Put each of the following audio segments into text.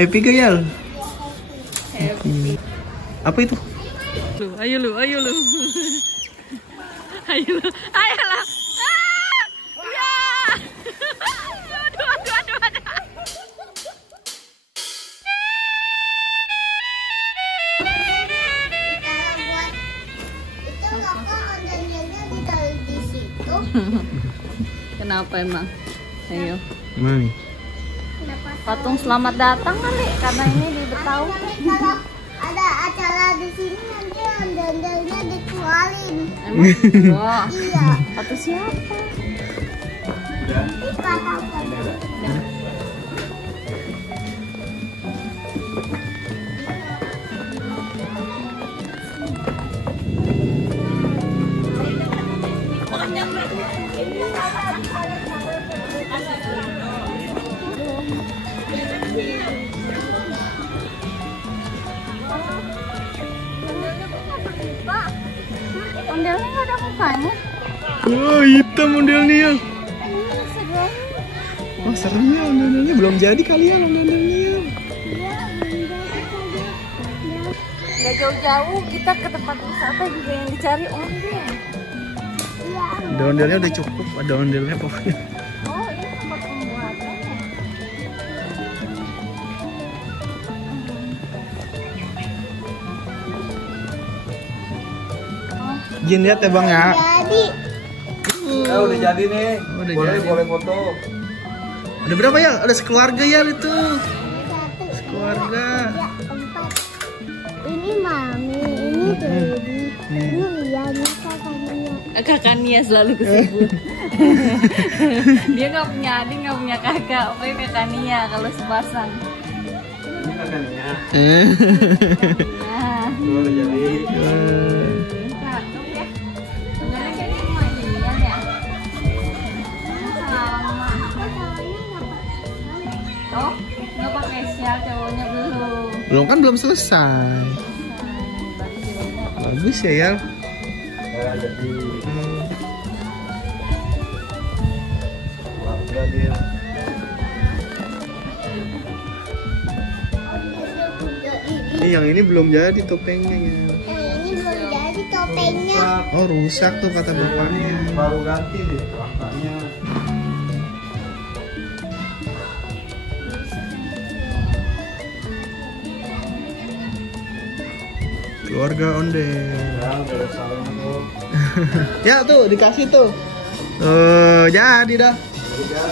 Happy gayal. Happy. Apa itu? Ayo lu. Ayo lu. Ayo lah. Ya. Aduh. Itu logo ondel-ondelnya ditaruh di situ. Kenapa emang? Ayo. Gimana nih? Patung selamat datang kali karena ini di Betawi. Kalau ada acara di sini nanti ondel-ondelnya dikeluarin. Emang? Wah. Iya. Patung siapa? Ondelnya nggak ada mukanya. Wah, hitam ondelnya. Serem. Wah, serem ya ondelnya. Belum jadi kali ya ondelnya. Nggak jauh-jauh kita ke tempat wisata juga yang dicari ondel. Ada ondelnya udah cukup. Ada ondelnya pokoknya. Oh, ini tempat pembuatannya. Jin lihat ya bang ya. Jadi Udah jadi nih. Udah boleh jadi. boleh foto. Ada berapa ya? Ada sekeluarga ya itu. satu, Keluarga. dua, tiga, empat. Ini mami, ini baby, ini Ian, ini kakaknya. Kakak Nia selalu kesebut. Dia nggak punya adik, nggak punya kakak. Pokoknya kakak Nia kalau sepasang. Ini kakaknya. Nah, Udah jadi. cakep ya. Sebenarnya kayaknya cuma Ian ya. Sama. Oh, nggak pakai sial, cowoknya belum. Belum selesai. Berarti jodohnya Bagus ya ya. Udah jadi. Udah dia. Ini yang ini belum jadi topengnya ya. Ini belum jadi topengnya. Oh rusak tuh kata bapaknya. Baru ganti deh rangkanya. Keluarga ondel. Ya udah saling tuh. Ya tuh dikasih tuh. Jadi dah. Udah.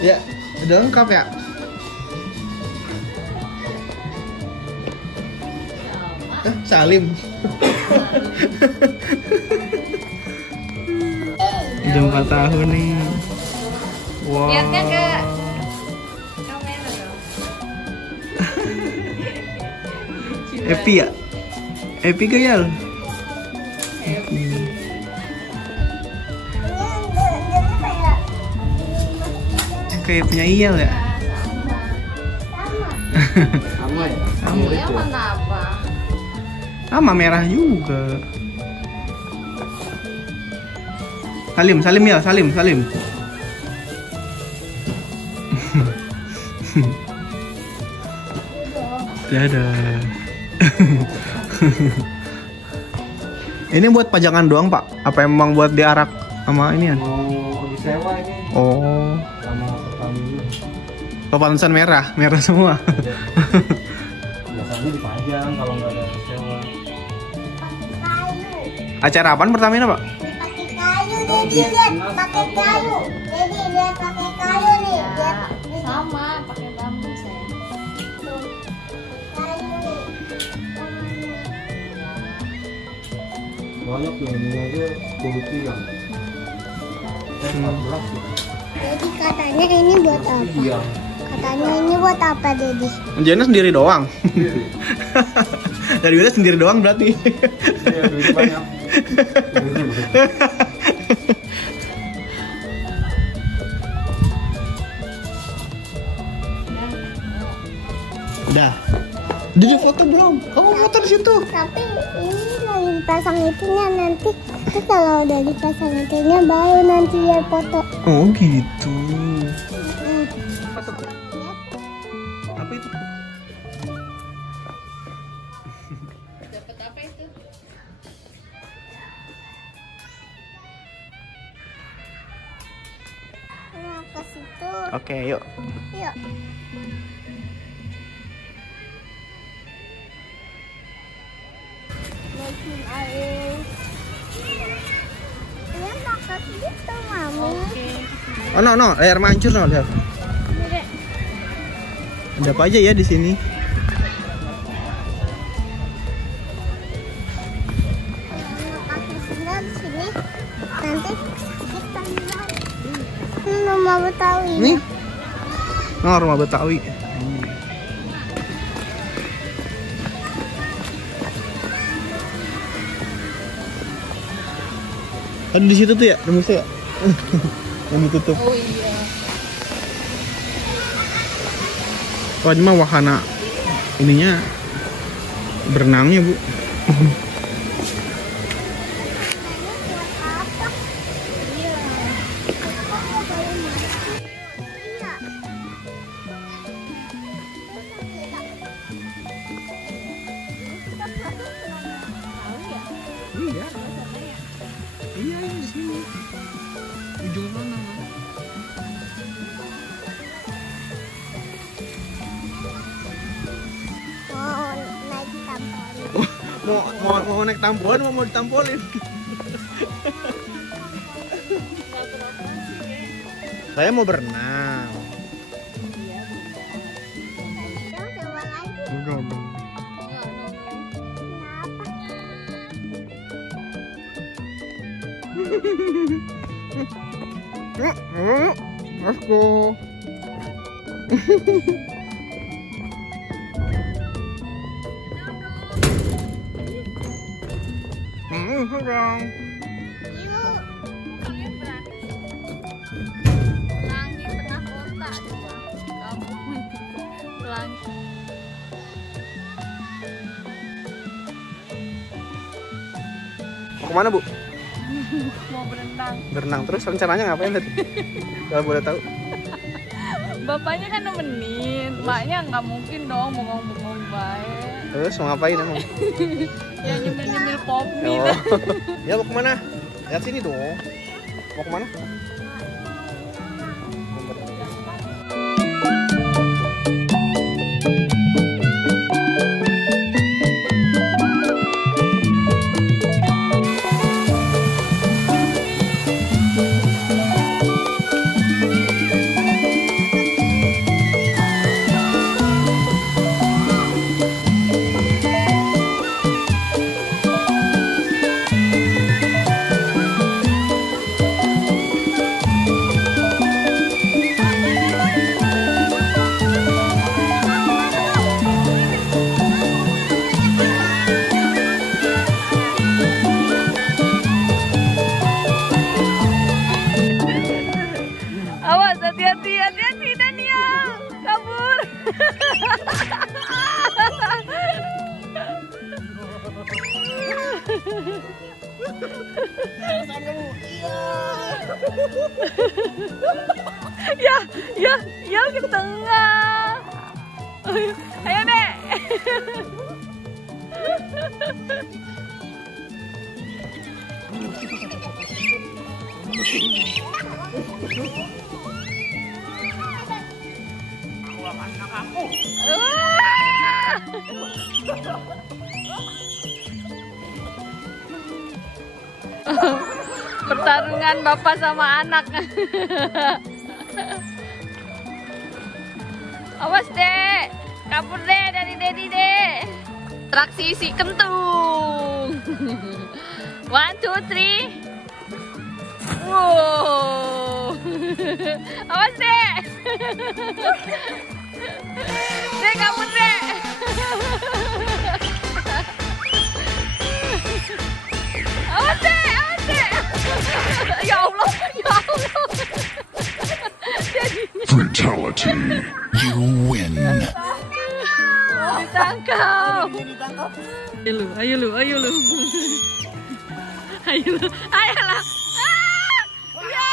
Ya udah lengkap ya. Salim. Udah 4 tahun nih. Wow. lihatnya ke kamera dong. Happy ya? Happy gayal. Kayak punya Iyal ya? Sama ya. Sama. Iya, mana apa? Sama merah juga. Salim ya, Salim. Dadah. Ini buat pajangan doang, Pak? Apa emang buat diarak sama ini ya? Mau disewa ini Oh, sama petani. papantesan merah semua. Biasanya dipajang kalau nggak ada disewa. Acara apaan pertama ini, Pak? Pakai kayu, jadi lihat pakai kayu. Jadi lihat pakai kayu nih. Lihat Sama, pakai bambu saya. kayu nih. Banyak tuh ini aja 10 tiang. 14 ya. Jadi katanya ini buat apa? Iya. Katanya ini buat apa, Dedi? Jana sendiri doang. Dari Wira sendiri doang berarti. Iya, duitnya banyak. Duitnya banyak. Udah. Jadi foto belum? Kamu foto di situ. Tapi ini lagi dipasang itunya nanti. Terus kalau udah dipasang itunya baru nanti dia foto. Oh gitu. Hmm. Apa itu? Oke, yuk. Yuk. Naikin air. Dia makan gitu, Mami. Oke. Oh no, air mancur no, lihat. Ada apa aja ya di sini? Pakai sendal di sini. Nanti kita lihat. Rumah Betawi. Nih. Oh, rumah Betawi. Ada di situ tuh ya, rumusnya ya? Yang ditutup. Oh iya. Oh, ini mah wahana ininya berenangnya, Bu. Iya. Iya, ini di sini. Ujung sana. Mau naik tampolan, mau ditampolin. Saya mau berenang. Enggak. Let's go. Hurang. Kalian berani pelangi tengah kota coba. Kamu pelangi. Mau kemana, Bu? Mau berenang. Berenang terus, rencananya ngapain tadi? Kalau boleh tahu. Bapaknya kan nemenin, maknya nggak mungkin dong bengong-bengong baik. Terus mau ngapain emang? Ya nyemil-nyemil kopi Oh. dah. Ya mau kemana? Lihat sini dong. Mau kemana? Awas, hati-hati Daniel, kabur. Ya ke tengah. Ayo Dek. Pertarungan bapak sama anak. Awas Dek, kabur Dek dari Dedi Dek. Traksi si kentung. 1, 2, 3. Wow. Awas Dek. Dek kabur Dek. Awas Dek, awas Dek. Ya Allah, ya Allah. Fatality. You win. Ditangkap. Ayo lu. Ayolah. Ah! Ya.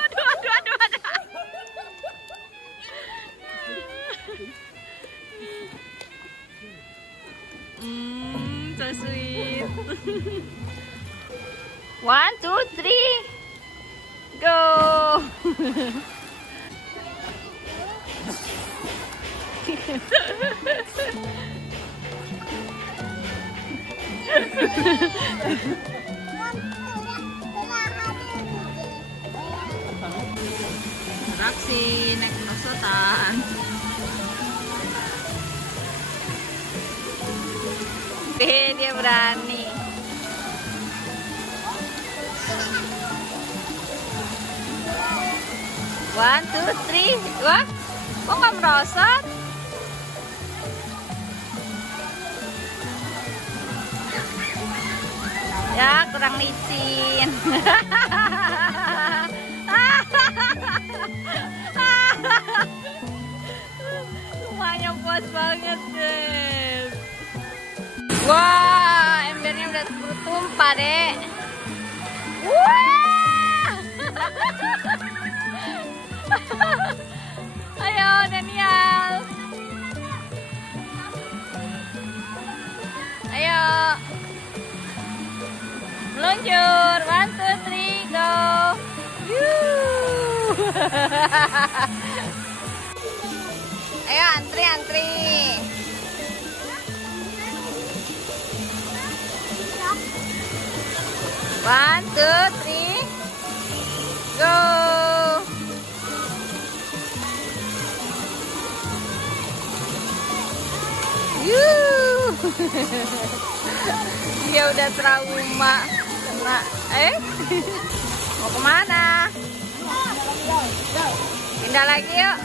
Aduh. So sweet. 1, 2, 3. Go. Atraksi naik merosotan. Dia berani. One, two, three. Wah, kok nggak merosot? Ya, kurang licin. Rumahnya puas banget deh. Wah, embernya udah keburu tumpah deh. Wah. Ayo Daniel. Ayo. Meluncur. 1, 2, 3, go. Ayo antri. One, two, three, go. Dia udah trauma kena. Mau kemana? Pindah lagi yuk.